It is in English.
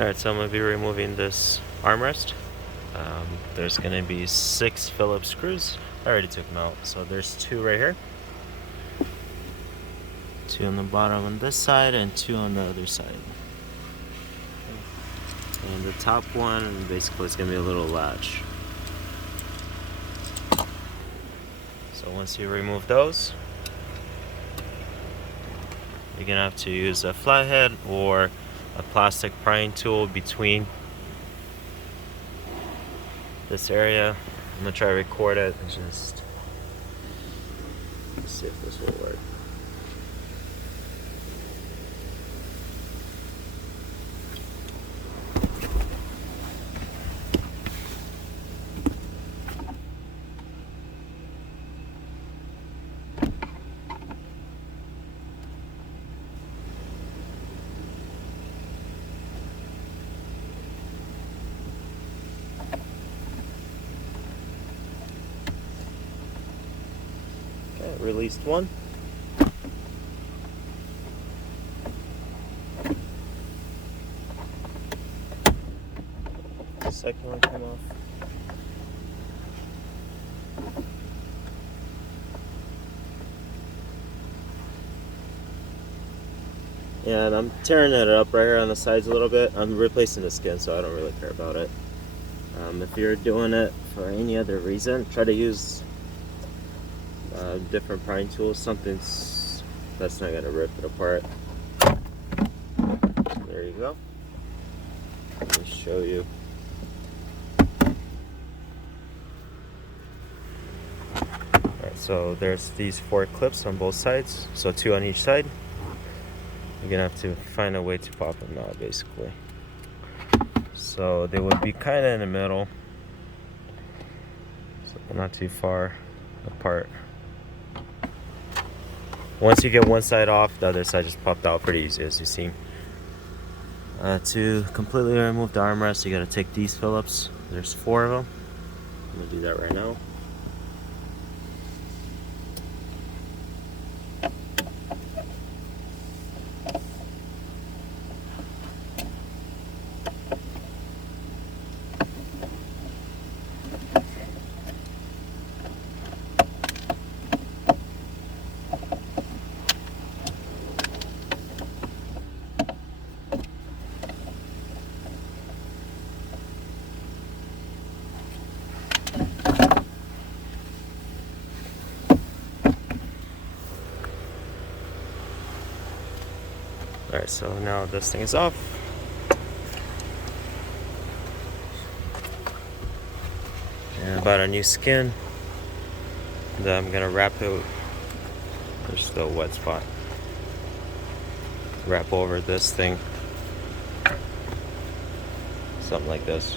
Alright, so I'm going to be removing this armrest. There's going to be 6 Phillips screws. I already took them out. So there's 2 right here. 2 on the bottom on this side and 2 on the other side. And the top one, basically it's going to be a little latch. So once you remove those, you're going to have to use a flathead or a plastic prying tool between this area. I'm going to try to record it and just see if this will work. Okay, released one. The second one came off. And I'm tearing it up right here on the sides a little bit. I'm replacing the skin, so I don't really care about it. If you're doing it for any other reason, try to use different prying tools, something that's not going to rip it apart. There you go. Let me show you. Alright, so there's these 4 clips on both sides, so 2 on each side. You're gonna have to find a way to pop them out, basically. So they would be kind of in the middle, so not too far apart. Once you get one side off, the other side just popped out pretty easy, as you see. To completely remove the armrest, you gotta take these Phillips. There's 4 of them. I'm gonna do that right now. Alright, so now this thing is off. And I bought a new skin that I'm gonna wrap it. There's still a wet spot. Wrap over this thing. Something like this.